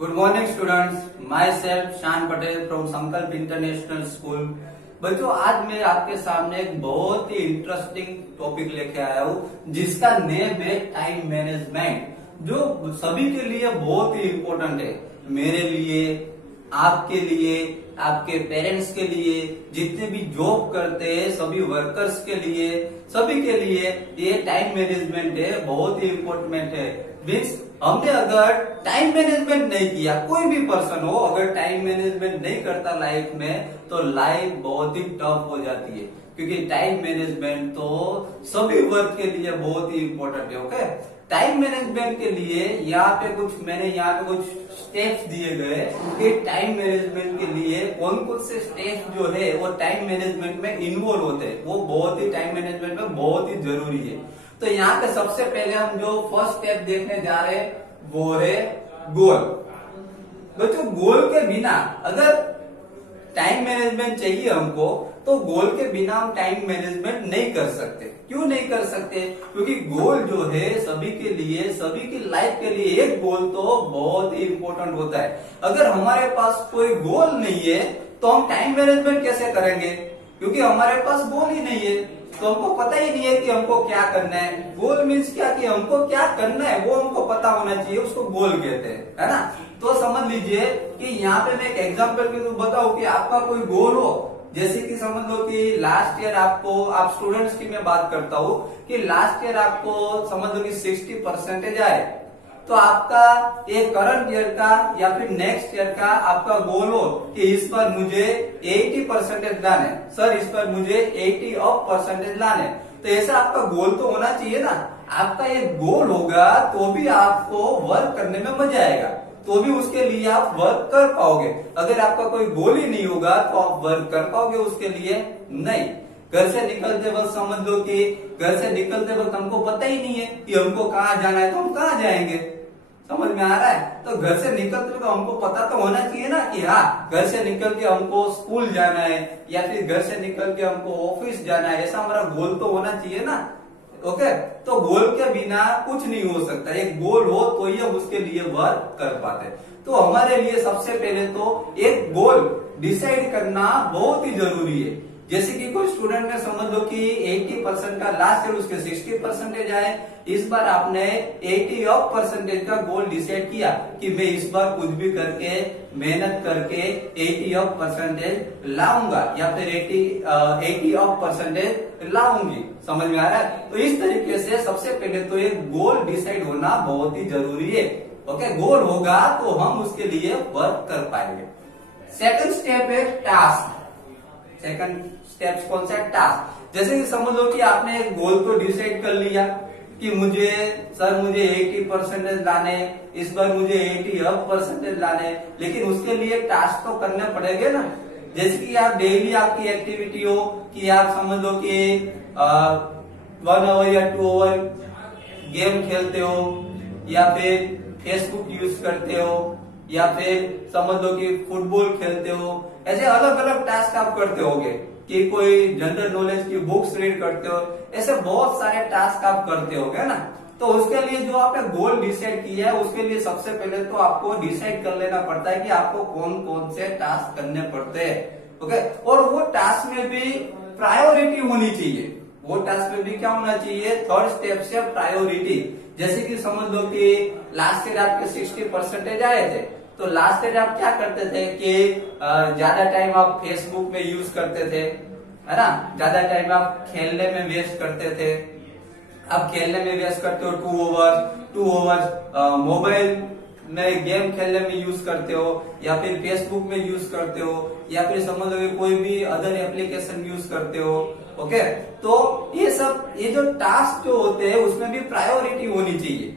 Good morning students, my self शान Patel from संकल्प international school. बच्चों, आज मैं आपके सामने एक बहुत ही इंटरेस्टिंग टॉपिक लेके आया हूँ जिसका नेम है टाइम मैनेजमेंट, जो सभी के लिए बहुत ही इम्पोर्टेंट है। मेरे लिए, आपके लिए, आपके पेरेंट्स के लिए, जितने भी जॉब करते हैं सभी वर्कर्स के लिए, सभी के लिए ये टाइम मैनेजमेंट है, बहुत ही इम्पोर्टेंट है। मीन्स हमने अगर टाइम मैनेजमेंट नहीं किया, कोई भी पर्सन हो अगर टाइम मैनेजमेंट नहीं करता लाइफ में, तो लाइफ बहुत ही टफ हो जाती है, क्योंकि टाइम मैनेजमेंट तो सभी वर्क के लिए बहुत ही इम्पोर्टेंट है। ओके, टाइम मैनेजमेंट के लिए मैंने यहाँ पे कुछ स्टेप्स दिए गए कि टाइम मैनेजमेंट के लिए कौन कौन से स्टेप्स जो है वो टाइम मैनेजमेंट में इन्वॉल्व होते हैं, वो बहुत ही टाइम मैनेजमेंट में बहुत ही जरूरी है। तो यहाँ पे सबसे पहले हम जो फर्स्ट स्टेप देखने जा रहे हैं वो है गोल। बच्चों, गोल के बिना अगर टाइम मैनेजमेंट चाहिए हमको, तो गोल के बिना हम टाइम मैनेजमेंट नहीं कर सकते। क्यों नहीं कर सकते? क्योंकि गोल जो है सभी के लिए, सभी की लाइफ के लिए एक गोल तो बहुत ही इंपॉर्टेंट होता है। अगर हमारे पास कोई गोल नहीं है तो हम टाइम मैनेजमेंट कैसे करेंगे? क्योंकि हमारे पास गोल ही नहीं है, तो हमको पता ही नहीं है कि हमको क्या करना है। गोल मीन्स क्या, कि हमको क्या करना है वो हमको पता होना चाहिए, उसको गोल कहते हैं, है ना। तो समझ लीजिए कि यहाँ पे मैं एक एग्जांपल के थ्रू बताऊं कि आपका कोई गोल हो, जैसे कि समझ लो कि लास्ट ईयर आप स्टूडेंट्स की मैं बात करता हूँ कि लास्ट ईयर आपको समझ लो कि 60% आए, तो आपका ये करंट ईयर का या फिर नेक्स्ट ईयर का आपका गोल हो कि इस पर मुझे 80% लाने, सर इस पर मुझे 80% लाने, तो ऐसा आपका गोल तो होना चाहिए ना। आपका ये गोल होगा तो भी आपको वर्क करने में मजा आएगा, तो भी उसके लिए आप वर्क कर पाओगे। अगर आपका कोई गोल ही नहीं होगा तो आप वर्क कर पाओगे उसके लिए? नहीं। घर से निकलते वक्त समझ लो कि घर से निकलते वक्त हमको पता ही नहीं है कि हमको कहाँ जाना है, तो हम कहाँ जाएंगे? समझ में आ रहा है? तो घर से निकलते तो हमको पता तो होना चाहिए ना कि हाँ, घर से निकल के हमको स्कूल जाना है या फिर घर से निकल के हमको ऑफिस जाना है, ऐसा हमारा गोल तो होना चाहिए ना। ओके, तो गोल के बिना कुछ नहीं हो सकता। एक गोल हो तो ही हम उसके लिए वर्क कर पाते। तो हमारे लिए सबसे पहले तो एक गोल डिसाइड करना बहुत ही जरूरी है। जैसे कि कोई स्टूडेंट ने समझ लो कि 80% का लास्ट ईयर उसके 60% आए, इस बार आपने 80% का गोल डिसाइड किया कि मैं इस बार कुछ भी करके मेहनत करके 80% लाऊंगा या फिर 80% लाऊंगी। समझ में आ रहा है? तो इस तरीके से सबसे पहले तो एक गोल डिसाइड होना बहुत ही जरूरी है। ओके, गोल होगा तो हम उसके लिए वर्क कर पाएंगे। सेकंड स्टेप है टास्क। सेकंड स्टेप कौन सा है? टास्क। जैसे कि समझ लो कि आपने एक गोल तो डिसाइड कर लिया कि मुझे 80% लाने, इस बार मुझे 80% लाने, लेकिन उसके लिए टास्क तो करने पड़ेंगे ना। जैसे कि आप डेली आपकी एक्टिविटी हो कि आप समझ लो कि 1 आवर या 2 आवर गेम खेलते हो या फिर फेसबुक यूज करते हो या फिर समझ लो कि फुटबॉल खेलते हो। ऐसे अलग अलग टास्क आप करते होगे कि कोई जनरल नॉलेज की बुक्स रीड करते हो, ऐसे बहुत सारे टास्क आप करते होगे ना। तो उसके लिए जो आपने गोल डिसाइड किया है उसके लिए सबसे पहले तो आपको डिसाइड कर लेना पड़ता है कि आपको कौन कौन से टास्क करने पड़ते हैं। ओके, और वो टास्क में भी प्रायोरिटी होनी चाहिए। वो टास्क में भी क्या होना चाहिए? थर्ड स्टेप से प्रायोरिटी। जैसे कि समझ लो कि लास्ट ईयर आपके 60% आए थे, तो लास्ट ईयर आप क्या करते थे कि ज्यादा टाइम आप फेसबुक में यूज करते थे, है ना। ज्यादा टाइम आप खेलने में वेस्ट करते थे। अब खेलने में वेस्ट करते हो 2 आवर्स मोबाइल में गेम खेलने में यूज करते हो या फिर फेसबुक में यूज करते हो या फिर समझ लो कोई भी अदर एप्लीकेशन यूज करते हो। ओके, तो ये जो टास्क जो होते हैं उसमें भी प्रायोरिटी होनी चाहिए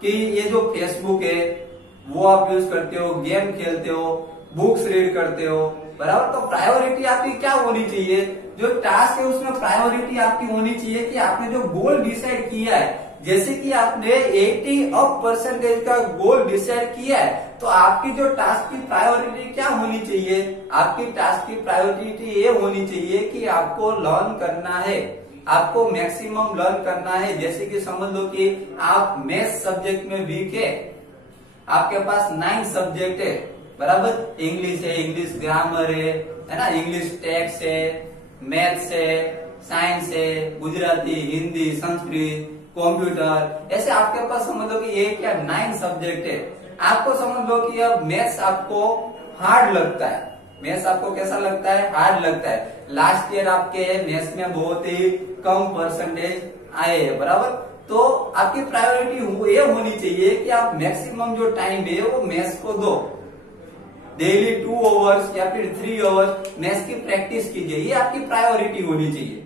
कि ये जो फेसबुक है वो आप यूज करते हो, गेम खेलते हो, बुक्स रीड करते हो, बराबर। तो प्रायोरिटी आपकी क्या होनी चाहिए? जो टास्क है उसमें प्रायोरिटी आपकी होनी चाहिए कि आपने जो गोल डिसाइड किया है, जैसे कि आपने 80% का गोल डिसाइड किया है, तो आपकी जो टास्क की प्रायोरिटी क्या होनी चाहिए? आपकी टास्क की प्रायोरिटी ये होनी चाहिए कि आपको लर्न करना है, आपको मैक्सिमम लर्न करना है। जैसे कि समझ लो कि आप मैथ्स सब्जेक्ट में वीक है, आपके पास 9 सब्जेक्ट है, बराबर। इंग्लिश है, इंग्लिश ग्रामर है ना, इंग्लिश टेक्स्ट है, मैथ्स है, साइंस है, गुजराती, हिंदी, संस्कृत, कंप्यूटर, ऐसे आपके पास समझ लो कि 1 या 9 सब्जेक्ट है। आपको समझ लो कि अब मैथ्स आपको हार्ड लगता है। मैथ्स आपको कैसा लगता है? हार्ड लगता है। लास्ट ईयर आपके मैथ्स में बहुत ही कम परसेंटेज आए हैं, बराबर। तो आपकी प्रायोरिटी ये होनी चाहिए कि आप मैक्सिमम जो टाइम है वो मैथ्स को दो। डेली 2 आवर्स या फिर 3 आवर्स मैथ्स की प्रैक्टिस कीजिए, ये आपकी प्रायोरिटी होनी चाहिए।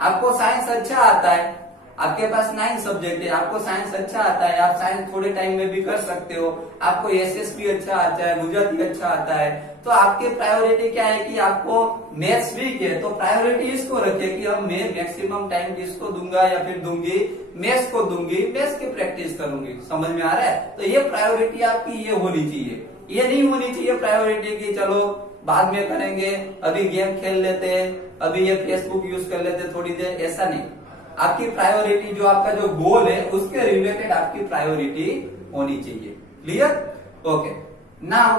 आपको साइंस अच्छा आता है, आपके पास 9 सब्जेक्ट है, आपको साइंस अच्छा आता है, आप साइंस थोड़े टाइम में भी कर सकते हो। आपको एसएसपी अच्छा आता है, गुजराती अच्छा आता है, तो आपकी प्रायोरिटी क्या है कि आपको मैथ्स वीक है, तो प्रायोरिटी इसको रखे कि अब मैं मैक्सिमम टाइम किसको दूंगा या फिर दूंगी, मैथ्स को दूंगी, मैथ्स की प्रैक्टिस करूंगी। समझ में आ रहा है? तो ये प्रायोरिटी आपकी ये होनी चाहिए। ये नहीं होनी चाहिए प्रायोरिटी की चलो बाद में करेंगे, अभी गेम खेल लेते हैं, अभी ये फेसबुक यूज कर लेते हैं थोड़ी देर, ऐसा नहीं। आपकी प्रायोरिटी जो आपका जो गोल है उसके रिलेटेड आपकी प्रायोरिटी होनी चाहिए। Clear? Okay. Now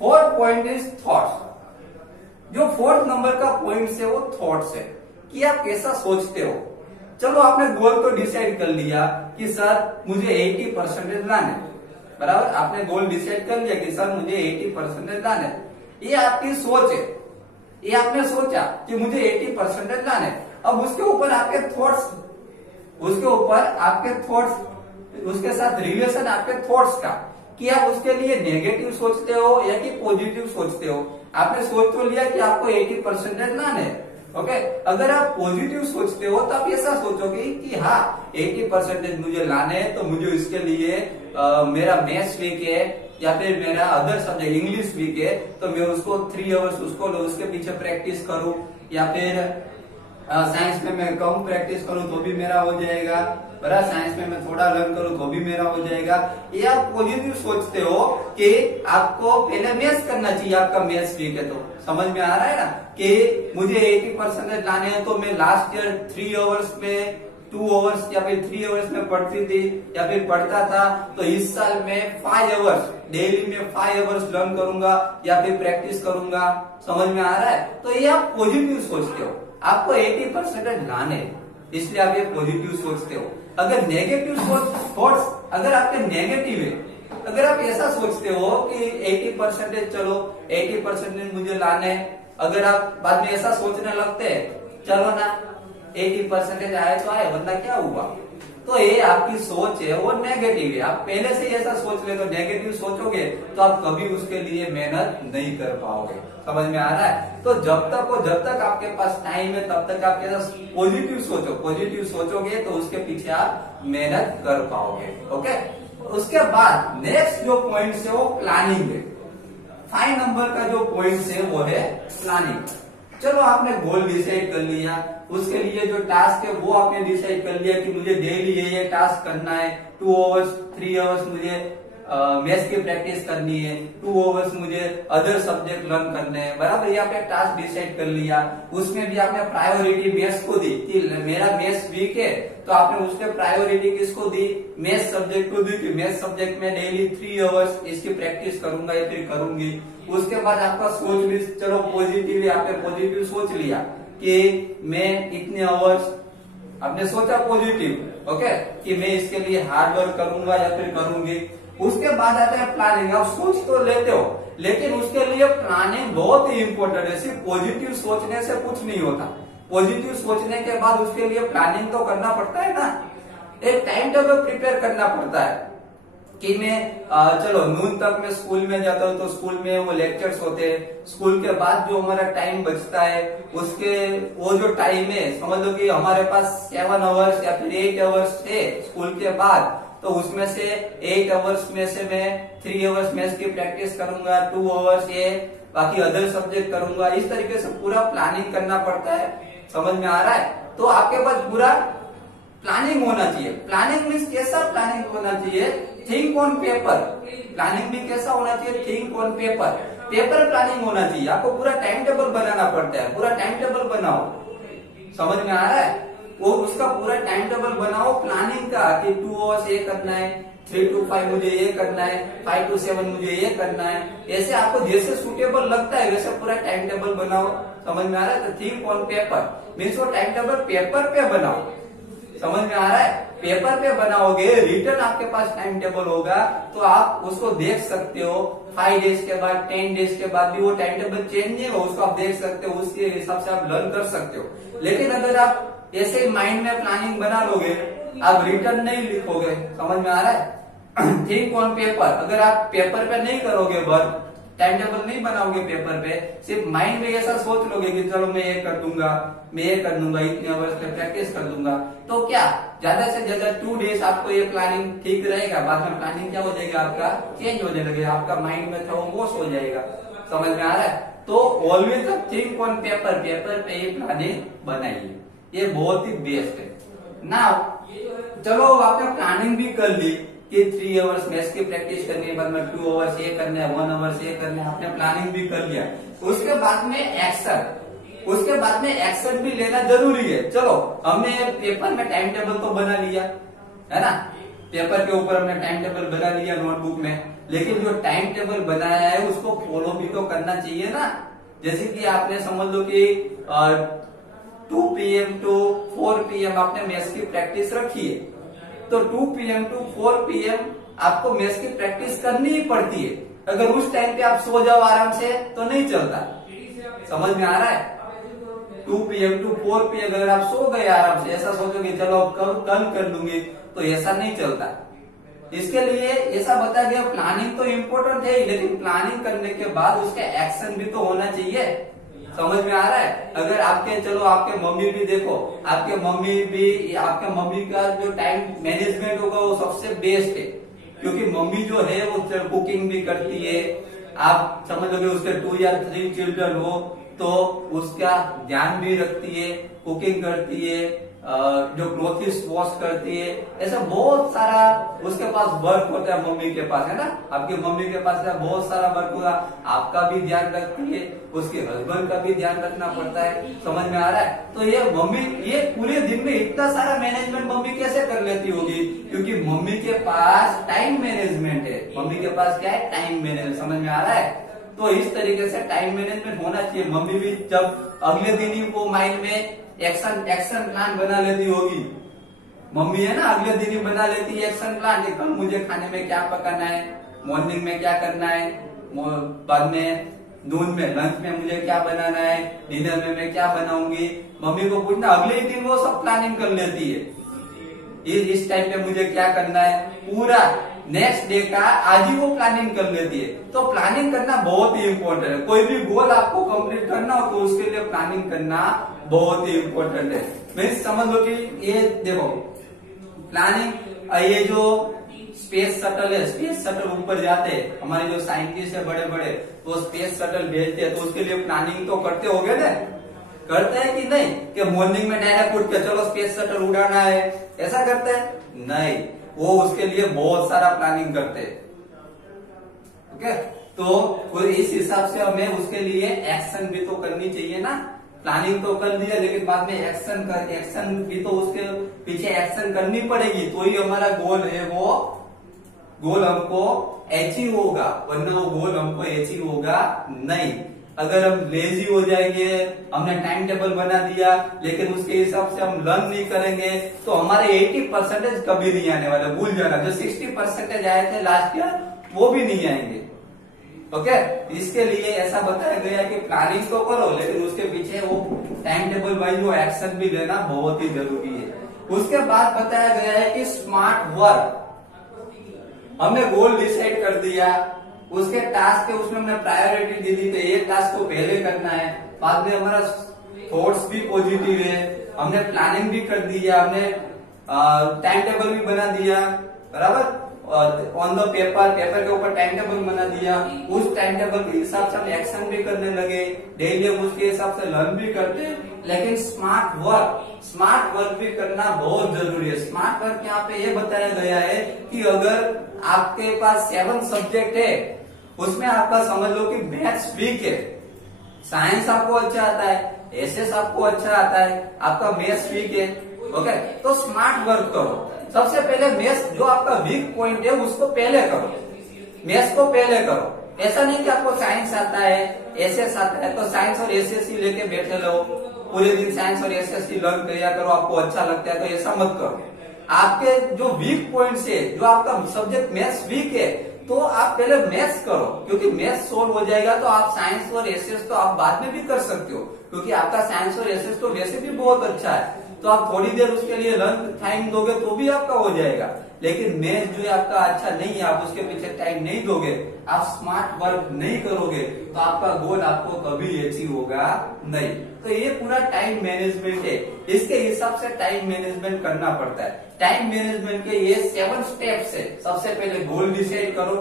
4th point is thoughts. जो 4th नंबर का पॉइंट है वो थॉट्स है, कि आप कैसा सोचते हो। चलो आपने गोल तो डिसाइड कर लिया कि सर मुझे 80% लाने, बराबर। आपने गोल डिसाइड कर लिया कि सर मुझे 80% लाने, ये आपकी सोच है, ये आपने सोचा कि मुझे 80% लाने। अब उसके ऊपर आपके थॉट्स, उसके ऊपर आपके थॉट्स, उसके साथ रिलेशन आपके थॉट्स का, कि आप उसके लिए नेगेटिव सोचते हो या कि पॉजिटिव सोचते हो। आपने सोच तो लिया कि आपको 80% लाने, ओके। अगर आप पॉजिटिव सोचते हो तो आप ऐसा सोचोगे कि हाँ 80% मुझे लाने हैं, तो मुझे इसके लिए मेरा मैथ्स वीक है या फिर मेरा अदर सब्जेक्ट इंग्लिश वीक है, तो मैं उसको 3 आवर्स उसको उसके पीछे प्रैक्टिस करूं, या फिर साइंस में मैं कम प्रैक्टिस करूं तो भी मेरा हो जाएगा, बराबर। साइंस में मैं थोड़ा लर्न करूं तो भी मेरा हो जाएगा। ये आप पॉजिटिव सोचते हो कि आपको पहले मैथ्स करना चाहिए, आपका मैथ्स वीक है तो। समझ में आ रहा है ना कि मुझे 80% लाने हैं, तो मैं लास्ट ईयर 3 आवर्स में 2 आवर्स या फिर 3 आवर्स में पढ़ती थी या फिर पढ़ता था, तो इस साल में 5 आवर्स डेली में 5 आवर्स लर्न करूंगा या फिर प्रैक्टिस करूंगा। समझ में आ रहा है? तो ये आप पॉजिटिव सोचते हो, आपको 80% लाने, इसलिए आप ये पॉजिटिव सोचते हो। अगर नेगेटिव थॉट्स अगर आपके नेगेटिव है, अगर आप ऐसा सोचते हो कि 80% चलो 80% मुझे लाने, अगर आप बाद में ऐसा सोचने लगते हैं चलो ना 80% आए तो आए वरना क्या हुआ, तो ये आपकी सोच है वो नेगेटिव है। आप पहले से ऐसा सोच ले, तो नेगेटिव सोचोगे तो आप कभी उसके लिए मेहनत नहीं कर पाओगे। समझ में आ रहा है? तो जब तक आपके पास टाइम है तब तक आप कैसा पॉजिटिव सोचो, पॉजिटिव सोचोगे तो उसके पीछे आप मेहनत कर पाओगे। ओके। उसके बाद नेक्स्ट जो पॉइंट है वो प्लानिंग है। 5 नंबर का जो पॉइंट है वो है प्लानिंग। चलो आपने गोल डिसाइड कर लिया, उसके लिए जो टास्क है वो आपने डिसाइड कर लिया कि मुझे डेली ये टास्क करना है, 2 आवर्स 3 आवर्स मुझे मैथ्स की प्रैक्टिस करनी है, 2 आवर्स मुझे अदर सब्जेक्ट लर्न करने हैं, बराबर। ये आपने टास्क डिसाइड कर लिया। उसमें भी आपने प्रायोरिटी मैथ्स को दी कि मेरा मैथ्स वीक है, तो आपने उसके प्रायोरिटी किसको दी? मैथ्स सब्जेक्ट को दी कि मैथ्स सब्जेक्ट में डेली 3 आवर्स इसकी प्रैक्टिस करूंगा या फिर करूंगी। उसके बाद आपका सोच भी चलो पॉजिटिवली, आपने पॉजिटिव सोच लिया कि मैं इतने आवर्स, आपने सोचा पॉजिटिव, ओके, कि मैं इसके लिए हार्ड वर्क करूंगा या फिर करूंगी। उसके बाद आता है प्लानिंग। आप सोच तो लेते हो, लेकिन उसके लिए प्लानिंग बहुत ही इंपॉर्टेंट है। सिर्फ पॉजिटिव सोचने से कुछ नहीं होता। पॉजिटिव सोचने के बाद उसके लिए प्लानिंग तो करना पड़ता है ना, एक टाइम टेबल प्रिपेयर करना पड़ता है कि मैं चलो नून तक मैं स्कूल में जाता हूँ, तो स्कूल में वो लेक्चर्स होते हैं। स्कूल के बाद जो हमारा टाइम बचता है, उसके वो जो टाइम है समझ लो कि हमारे पास 7 आवर्स या फिर 8 आवर्स है स्कूल के बाद, तो उसमें से 8 आवर्स में से मैं 3 आवर्स मैथ्स की प्रैक्टिस करूंगा, 2 आवर्स ये बाकी अदर सब्जेक्ट करूंगा। इस तरीके से पूरा प्लानिंग करना पड़ता है। समझ में आ रहा है? तो आपके पास पूरा प्लानिंग होना चाहिए। प्लानिंग मीन्स कैसा प्लानिंग होना चाहिए? Think on paper. प्लानिंग भी कैसा होना चाहिए? Think on paper. Paper planning होना चाहिए। आपको पूरा टाइम टेबल बनाना पड़ता है, पूरा टाइम टेबल बनाओ। समझ में आ रहा है? वो उसका पूरा टाइम टेबल बनाओ प्लानिंग का कि 2 आवर्स ये करना है, 3 to 5 मुझे ये करना है, 5 to 7 मुझे ये करना है। ऐसे आपको जैसे सुटेबल लगता है वैसे पूरा टाइम टेबल बनाओ। समझ में आ रहा है? तो थिंक ऑन पेपर मीन्स वो टाइम टेबल पेपर पे बनाओ। समझ में आ रहा है? पेपर पे बनाओगे, रिटर्न आपके पास टाइम टेबल होगा तो आप उसको देख सकते हो। 5 डेज के बाद, 10 डेज के बाद भी वो टाइम टेबल चेंज नहीं होगा, उसको आप देख सकते हो, उसके हिसाब से आप लर्न कर सकते हो। लेकिन अगर आप ऐसे माइंड में प्लानिंग बना लोगे, आप रिटर्न नहीं लिखोगे। समझ में आ रहा है? थिंक ऑन पेपर, अगर आप पेपर पे नहीं करोगे वर्क, टाइम टेबल नहीं बनाओगे पेपर पे, सिर्फ माइंड में ऐसा सोच लोगे कि चलो मैं ये कर दूंगा, मैं ये कर दूंगा, इतने आवर्स में प्रैक्टिस कर दूंगा, तो क्या ज्यादा से ज्यादा 2 डेज आपको ये प्लानिंग ठीक रहेगा। बाद में प्लानिंग क्या हो जाएगा, आपका चेंज होने लगेगा, आपका माइंड में था वो वॉश हो जाएगा। समझ में आ रहा है? तो always think on paper, paper पे ये प्लानिंग बनाइए, ये बहुत ही बेस्ट है। नाउ चलो आपने प्लानिंग भी कर ली कि 3 आवर्स मैथ्स की प्रैक्टिस करनी है, बाद में 2 आवर्स ये करना है, 1 आवर्स ये करना है, आपने प्लानिंग भी कर लिया। उसके बाद में एक्शन, उसके बाद में एक्शन भी लेना जरूरी है। चलो हमने पेपर में टाइम टेबल तो बना लिया है ना, पेपर के ऊपर हमने टाइम टेबल बना लिया नोटबुक में, लेकिन जो टाइम टेबल बनाया है उसको फॉलो भी तो करना चाहिए ना। जैसे कि आपने समझ लो कि 2 PM to 4 PM आपने मैथ्स की प्रैक्टिस रखी है, तो 2 PM to 4 PM आपको मैथ्स की प्रैक्टिस करनी ही पड़ती है। अगर उस टाइम पे आप सो जाओ आराम से तो नहीं चलता। समझ में आ रहा है? 2 PM to 4 PM अगर आप सो गए आराम से, ऐसा सोचोगे चलो कल कर लूंगी, तो ऐसा नहीं चलता। इसके लिए ऐसा बता गया प्लानिंग तो इम्पोर्टेंट है, लेकिन प्लानिंग करने के बाद उसका एक्शन भी तो होना चाहिए। समझ में आ रहा है? अगर आपके चलो आपके मम्मी भी देखो, आपके मम्मी का जो टाइम मैनेजमेंट होगा वो सबसे बेस्ट है, क्योंकि मम्मी जो है वो कुकिंग भी करती है। आप समझ लोगे उसके 2 या 3 चिल्ड्रन हो तो उसका ध्यान भी रखती है, कुकिंग करती है, जो क्लोथ्स वॉश करती है, ऐसा बहुत सारा उसके पास वर्क होता है मम्मी के पास, है ना। आपकी मम्मी के पास बहुत सारा वर्क होगा, आपका भी ध्यान रखती है, उसके हस्बैंड का भी ध्यान रखना पड़ता है। समझ में आ रहा है? तो ये मम्मी ये पूरे दिन में इतना सारा मैनेजमेंट मम्मी कैसे कर लेती होगी? क्योंकि मम्मी के पास टाइम मैनेजमेंट है। मम्मी के पास क्या है? Time management. समझ में आ रहा है? तो इस तरीके से टाइम मैनेजमेंट होना चाहिए। मम्मी भी जब अगले दिन ही वो माइंड में एक्शन प्लान बना लेती होगी, मम्मी है ना, अगले दिन ही बना लेती है एक्शन प्लान कि कल मुझे खाने में क्या पकाना है, मॉर्निंग में क्या करना है, बाद में नून में लंच में मुझे क्या बनाना है, डिनर में मैं क्या बनाऊंगी। मम्मी को पूछना, अगले दिन वो सब प्लानिंग कर लेती है, इस टाइम पे मुझे क्या करना है, पूरा नेक्स्ट डे का आज ही वो प्लानिंग कर लेती है। तो प्लानिंग करना बहुत ही इम्पोर्टेंट है। कोई भी गोल आपको कंप्लीट करना हो तो उसके लिए प्लानिंग करना बहुत ही इम्पोर्टेंट है। मैं समझ लो कि ये देखो प्लानिंग, ये जो स्पेस शटल है, स्पेस शटल ऊपर जाते हैं, हमारे जो साइंटिस्ट है बड़े बड़े, तो स्पेस शटल भेजते हैं, तो उसके लिए प्लानिंग तो करते होगे ना, करते हैं कि नहीं? कि मॉर्निंग में डायरेक्ट उठ के चलो स्पेस शटल उड़ाना है, ऐसा करते हैं? नहीं, वो उसके लिए बहुत सारा प्लानिंग करते हैं। ओके, तो इस हिसाब से हमें उसके लिए एक्शन भी तो करनी चाहिए ना। प्लानिंग तो कर दिया, लेकिन बाद में एक्शन भी तो उसके पीछे एक्शन करनी पड़ेगी, तो ही हमारा गोल है वो गोल हमको अचीव होगा, वरना वो गोल हमको अचीव होगा नहीं। अगर हम लेजी हो जाएंगे, हमने टाइम टेबल बना दिया लेकिन उसके हिसाब से हम लर्न नहीं करेंगे, तो हमारे 80% कभी नहीं आने वाले। भूल जाना, जो 60% आए थे लास्ट ईयर वो भी नहीं आएंगे। ओके, इसके लिए ऐसा बताया गया कि प्लानिंग तो करो, लेकिन उसके पीछे वो टाइम टेबल वाइज वो एक्शन भी लेना बहुत ही जरूरी है। उसके बाद बताया गया है कि स्मार्ट वर्क, हमने गोल डिसाइड कर दिया, उसके टास्क के उसमें हमने प्रायोरिटी दे दी, तो ये टास्क को पहले करना है, बाद में हमारा थॉट्स भी पॉजिटिव है, हमने प्लानिंग भी कर दिया, हमने टाइम टेबल भी बना दिया, बराबर, ऑन द पेपर के ऊपर टाइम टेबल बना दिया, उस टाइम टेबल के हिसाब से हम एक्शन भी करने लगे, डेली हम उसके हिसाब से लर्न भी करते हैं। लेकिन स्मार्ट वर्क भी करना बहुत जरूरी है। स्मार्ट वर्क यहाँ पे ये बताया गया है कि अगर आपके पास 7 सब्जेक्ट है, उसमें आपका समझ लो कि मैथ्स वीक है, साइंस आपको अच्छा आता है, एसएस आपको अच्छा आता है, आपका मैथ्स वीक है, ओके, तो स्मार्ट वर्क करो। सबसे पहले मैथ्स जो आपका वीक पॉइंट है उसको पहले करो, मैथ्स को पहले करो। ऐसा नहीं कि आपको साइंस आता है, एसएस आता है तो साइंस और एसएससी लेके बैठे रहो, पूरे दिन साइंस और एसएससी लर्न किया करो, आपको अच्छा लगता है तो ऐसा मत करो। आपके जो वीक पॉइंट्स है, जो आपका सब्जेक्ट मैथ्स वीक है, तो आप पहले मैथ्स करो, क्योंकि मैथ्स सोल्व हो जाएगा तो आप साइंस और एसएस तो आप बाद में भी कर सकते हो, क्योंकि आपका साइंस और एसएस तो वैसे भी बहुत अच्छा है। तो आप थोड़ी देर उसके लिए लर्न टाइम दोगे तो भी आपका हो जाएगा। लेकिन मैथ जो है आपका अच्छा नहीं है, आप उसके पीछे टाइम नहीं दोगे, आप स्मार्ट वर्क नहीं करोगे, तो आपका गोल आपको कभी अचीव होगा नहीं। तो ये पूरा टाइम मैनेजमेंट है, इसके हिसाब से टाइम मैनेजमेंट करना पड़ता है। टाइम मैनेजमेंट के ये 7 स्टेप्स है। सबसे पहले गोल डिसाइड करो,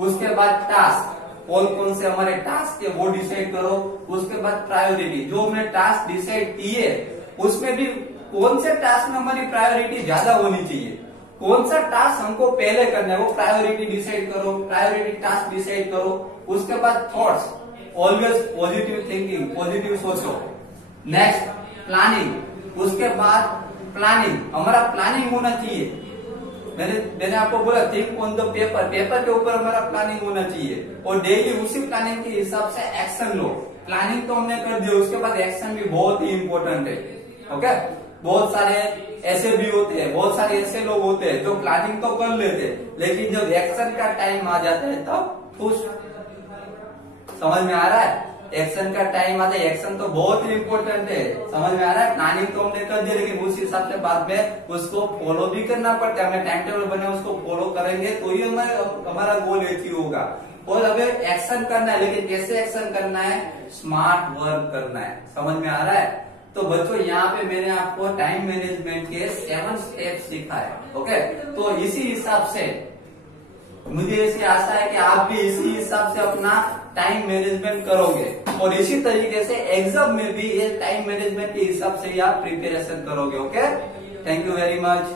उसके बाद टास्क, कौन कौन से हमारे टास्क है वो डिसाइड करो, उसके बाद प्रायोरिटी, जो हमने टास्क डिसाइड किए उसमें भी कौन से टास्क में हमारी प्रायोरिटी ज्यादा होनी चाहिए, कौन सा टास्क हमको पहले करना है वो प्रायोरिटी डिसाइड करो, प्रायोरिटी टास्क डिसाइड करो। उसके बाद thoughts, always positive thinking, positive सोचो। नेक्स्ट प्लानिंग, उसके बाद प्लानिंग, हमारा प्लानिंग होना चाहिए। मैंने आपको बोला think on the paper, paper के ऊपर हमारा प्लानिंग होना चाहिए और डेली उसी प्लानिंग के हिसाब से एक्शन लो। प्लानिंग तो हमने कर दिया, उसके बाद एक्शन भी बहुत ही इंपॉर्टेंट है। ओके, बहुत सारे ऐसे भी होते हैं, बहुत सारे ऐसे लोग होते हैं जो प्लानिंग तो कर लेते हैं, लेकिन जब एक्शन का टाइम आ जाता है तब खुश। समझ में आ रहा है? एक्शन का टाइम आता है, एक्शन तो बहुत ही इंपॉर्टेंट है। समझ में आ रहा है? प्लानिंग तो हमने कर दी, लेकिन उस हिसाब से बाद में उसको फॉलो भी करना पड़ता है। हमने टाइम टेबल बने उसको फॉलो करेंगे तो ही हमारा गोल अचीव होगा। और अगर एक्शन करना है, लेकिन कैसे एक्शन करना है? स्मार्ट वर्क करना है। समझ में आ रहा है? तो बच्चों यहाँ पे मैंने आपको टाइम मैनेजमेंट के 7 स्टेप सिखाए। ओके, तो इसी हिसाब से मुझे ऐसी आशा है कि आप भी इसी हिसाब से अपना टाइम मैनेजमेंट करोगे और इसी तरीके से एग्जाम में भी ये टाइम मैनेजमेंट के हिसाब से ही आप प्रिपरेशन करोगे। Okay, thank you very much.